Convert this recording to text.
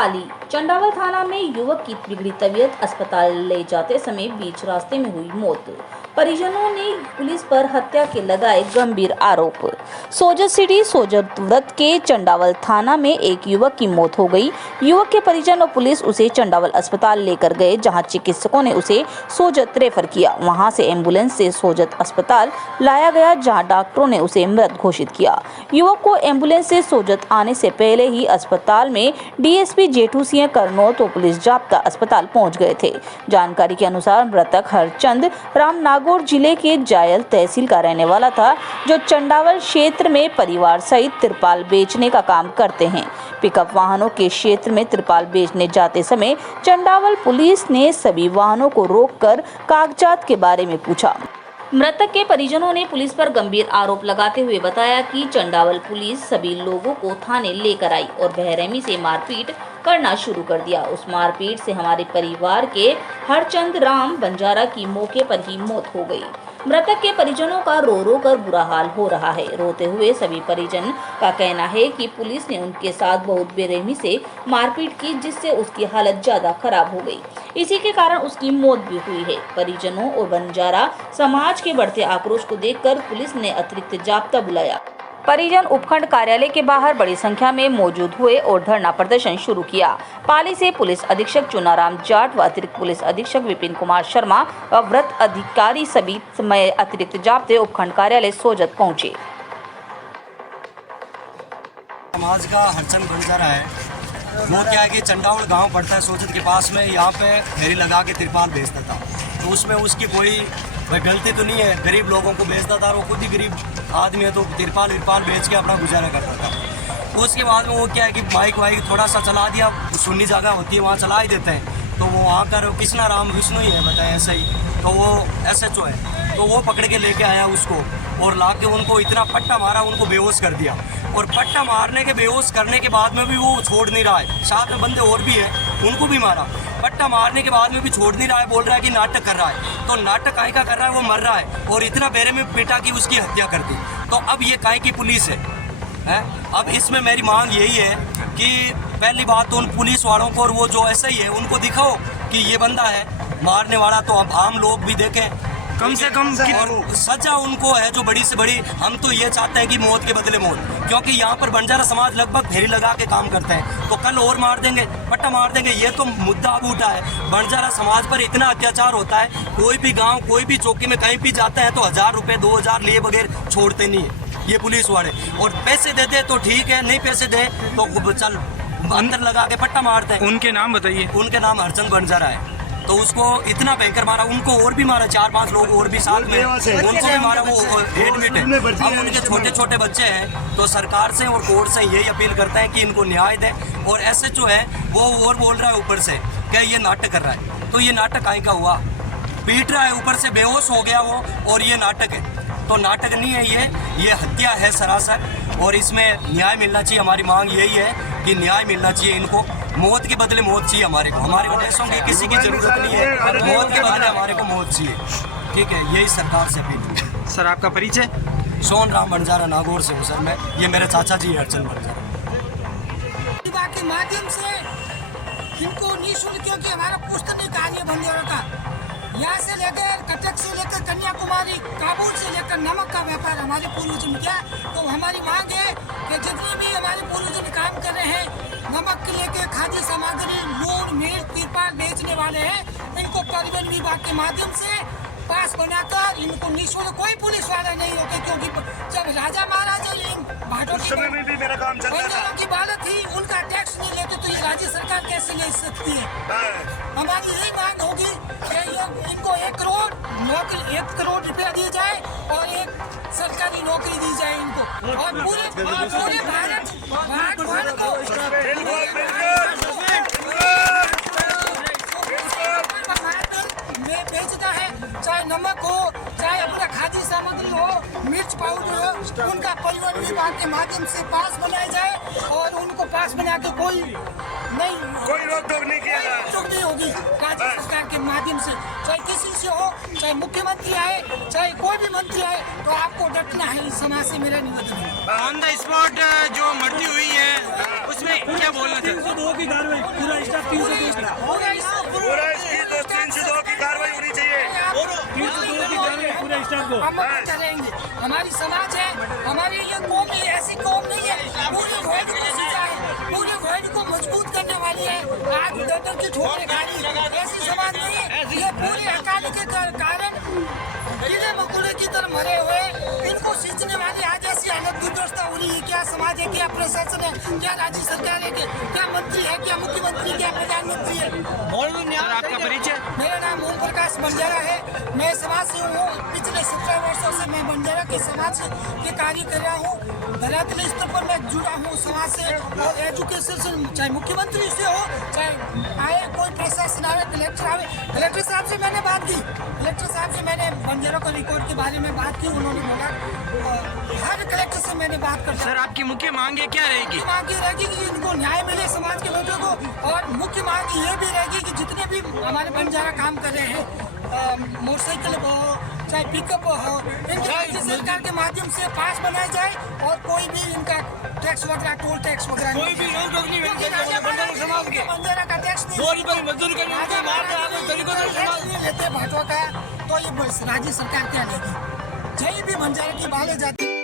पाली। चंडावल थाना में युवक की बिगड़ी तबीयत, अस्पताल ले जाते समय बीच रास्ते में हुई मौत। परिजनों ने पुलिस पर हत्या के लगाए गंभीर आरोप। सोजत सिटी सोजत व्रत के चंडावल थाना में एक युवक की मौत हो गई। युवक के परिजन और पुलिस उसे चंडावल अस्पताल लेकर गए, जहां चिकित्सकों ने उसे सोजत रेफर किया। वहां से एम्बुलेंस से सोजत अस्पताल लाया गया, जहां डॉक्टरों ने उसे मृत घोषित किया। युवक को एम्बुलेंस से सोजत आने से पहले ही अस्पताल में डीएसपी जेठू सिंह करनौत और पुलिस जाब्ता अस्पताल पहुंच गए थे। जानकारी के अनुसार मृतक हरचंद राम नागौर जिले के जायल तहसील का रहने वाला था, जो चंडावल क्षेत्र में परिवार सहित तिरपाल बेचने का काम करते हैं। पिकअप वाहनों के क्षेत्र में तिरपाल बेचने जाते समय चंडावल पुलिस ने सभी वाहनों को रोककर कागजात के बारे में पूछा। मृतक के परिजनों ने पुलिस पर गंभीर आरोप लगाते हुए बताया कि चंडावल पुलिस सभी लोगों को थाने लेकर आई और बेरहमी से मारपीट करना शुरू कर दिया। उस मारपीट से हमारे परिवार के हरचंद राम बंजारा की मौके पर ही मौत हो गई। मृतक के परिजनों का रो रो कर बुरा हाल हो रहा है। रोते हुए सभी परिजन का कहना है कि पुलिस ने उनके साथ बहुत बेरहमी से मारपीट की, जिससे उसकी हालत ज्यादा खराब हो गई। इसी के कारण उसकी मौत भी हुई है। परिजनों और बंजारा समाज के बढ़ते आक्रोश को देखकर पुलिस ने अतिरिक्त जाब्ता बुलाया। परिजन उपखंड कार्यालय के बाहर बड़ी संख्या में मौजूद हुए और धरना प्रदर्शन शुरू किया। पाली से पुलिस अधीक्षक चुनाराम जाट व अतिरिक्त पुलिस अधीक्षक विपिन कुमार शर्मा व व्रत अधिकारी सभी समय अतिरिक्त जाब्ते उपखंड कार्यालय सोजत पहुंचे। समाज का हरचंद बंजारा है, वो क्या है कि चंडावल गांव पड़ता है सोजत के पास में, यहाँ पे फेरी लगा के तिरपाल बेचता था। तो उसमें उसकी कोई गलती तो नहीं है, गरीब लोगों को बेचता था। वो खुद ही गरीब आदमी है, तो तिरपाल बेच के अपना गुजारा करता था। उसके बाद में वो क्या है कि बाइक वाइक थोड़ा सा चला दिया, सुन्नी जगह होती है वहाँ चला ही देते हैं। तो वो वहाँ कर कृष्णा राम विष्णु ही है, बताएं ऐसा ही। तो वो SHO है, तो वो पकड़ के लेके आया उसको और ला के उनको इतना पट्टा मारा, उनको बेहोश कर दिया। और पट्टा मारने के बेहोश करने के बाद में भी वो छोड़ नहीं रहा है। साथ में बंदे और भी है, उनको भी मारा। पट्टा मारने के बाद में भी छोड़ नहीं रहा है, बोल रहा है कि नाटक कर रहा है। तो नाटक काहे का कर रहा है, वो मर रहा है और इतना बेरे में पीटा कि उसकी हत्या कर दी। तो अब ये काहे की पुलिस है? अब इसमें मेरी मांग यही है कि पहली बात तो उन पुलिस वालों को और वो जो ऐसा ही है उनको दिखाओ कि ये बंदा है मारने वाला, तो अब आम लोग भी देखें कम से कम और सजा उनको है जो बड़ी से बड़ी। हम तो ये चाहते हैं कि मौत के बदले मौत, क्योंकि यहाँ पर बंजारा समाज लगभग फेरी लगा के काम करते हैं। तो कल और मार देंगे, पट्टा मार देंगे, ये तो मुद्दा अब उठा है। बंजारा समाज पर इतना अत्याचार होता है, कोई भी गांव कोई भी चौकी में कहीं भी जाता है तो 1000 रुपये 2000 लिए बगैर छोड़ते नहीं है ये पुलिस वाले। और पैसे दे दे तो ठीक है, नहीं पैसे दे तो चल अंदर लगा के पट्टा मारते हैं। उनके नाम बताइए। उनके नाम हरचंद बंजारा है। तो उसको इतना भयंकर मारा, उनको और भी मारा, 4-5 लोग और भी साथ में उनको भी मारा। वो एडमिट है। अब उनके छोटे छोटे बच्चे हैं, तो सरकार से और कोर्ट से यही अपील करते हैं कि इनको न्याय दें। और SHO है वो और बोल रहा है ऊपर से क्या ये नाटक कर रहा है। तो ये नाटक काहे का हुआ? पीट रहा है, ऊपर से बेहोश हो गया वो, और ये नाटक है। तो नाटक नहीं है, ये हत्या है सरासर। और इसमें न्याय मिलना चाहिए। हमारी मांग यही है कि न्याय मिलना चाहिए इनको। मौत के बदले मौत चाहिए हमारे को। हमारे देशों की किसी की जरूरत नहीं है, मौत के बदले हमारे को मौत चाहिए। ठीक है, यही सरकार से अपील। सर आपका परिचय? सोन राम बंजारा नागौर से हूँ सर मैं। ये मेरे चाचा जी हरचंद बंजारा के माध्यम से इनको निःशुल्क, क्योंकि हमारा पुस्तक कार्य बंजारा का यहाँ से लेकर कटक से लेकर कन्याकुमारी, काबुल से लेकर नमक का व्यापार हमारे पूर्वज ने किया। तो हमारी मांग है कि जितने भी हमारे पूर्वज काम कर रहे हैं, नमक के लेकर खाद्य सामग्री, लून, मिर्च, तिरपाल बेचने वाले हैं, इनको परिवहन विभाग के माध्यम से पास बनाकर इनको निःशुल्क, कोई पुलिस वाला नहीं होते। क्योंकि जब राजा महाराजा इन भाटों की बालत थी, उनका टैक्स नहीं लेते, तो ये राज्य सरकार कैसे ले सकती है? हमारी यही मांग होगी कि इनको 1 करोड़ नौकरी, 1 करोड़ रुपया दिए जाए और एक सरकारी नौकरी दी जाए इनको। और पूरे भारत को बेचता है, चाहे नमक हो, चाहे अपना खाद्य सामग्री हो, मिर्च टैक्स पाउट उनका परिवहन विभाग के माध्यम से पास बनाया जाए और उनको पास बना के कोई रोक टोक नहीं किया जाए। रोक नहीं होगी राज्य सरकार के माध्यम से, चाहे किसी से हो, चाहे मुख्यमंत्री आए, चाहे कोई भी मंत्री आए, तो आपको डटना है। इस समाज से मेरा निवेदन है। ऑन द स्पॉट जो मृत्यु हुई है उसमें क्या बोलना चाहते हैं? 302 की कार्रवाई, पूरा स्टाफ 302 की कार्रवाई होनी चाहिए। 302 की कार्रवाई पूरे स्टाफ को। हम करेंगे। हमारी समाज है, हमारी ये कौम है, ऐसी कौम नहीं है। पूरे वर्ल्ड को सीखा है, पूरे वर्ल्ड को मजबूत करने वाली है। आज दर्द की ठोकरें खा रही ऐसी समाज नहीं है। ये पूरे अकाली के कारण कीड़े मकोड़े की तरह मरे हुए, इनको सींचने वाली आज ऐसी हालत दुर्दशा हो रही है। क्या समाज है, क्या प्रशासन है, क्या राज्य सरकार है, क्या मंत्री है, क्या मुख्यमंत्री, क्या प्रधानमंत्री है। सर आपका परिचय? मेरा नाम ओम प्रकाश बंजारा है। मैं समाज से हूँ। पिछले 17 वर्षों से मैं बंजारा के समाज के कार्य कर रहा हूँ। धरातल स्तर पर मैं जुड़ा हूँ समाज से और एजुकेशन से, चाहे मुख्यमंत्री से हो, चाहे आए कोई प्रशासन आए, कलेक्टर आए। कलेक्टर साहब से मैंने बात की, कलेक्टर साहब से मैंने बंजारा का रिकॉर्ड के बारे में बात की। उन्होंने बोला हर कलेक्टर से मैंने बात कर। सर आपकी मुख्य मांगे क्या रहेगी? मांग ये रहेगी कि इनको न्याय मिले समाज के लोगों को, और मुख्य मांग ये भी रहेगी कि जितने भी हमारे बंजारा काम कर रहे हैं, मोटरसाइकिल हो चाहे पिकअप हो, इनके राज्य सरकार के माध्यम से पास बनाया जाए और कोई भी इनका टैक्स वगैरह, टोल टैक्स वगैरह कोई भी रोक टोक नहीं समाज के बंजारा का टैक्स मजदूर लेते भाटों का, तो ये राज्य सरकार क्या लेगी? जय भी बंजारा की बाले जाती।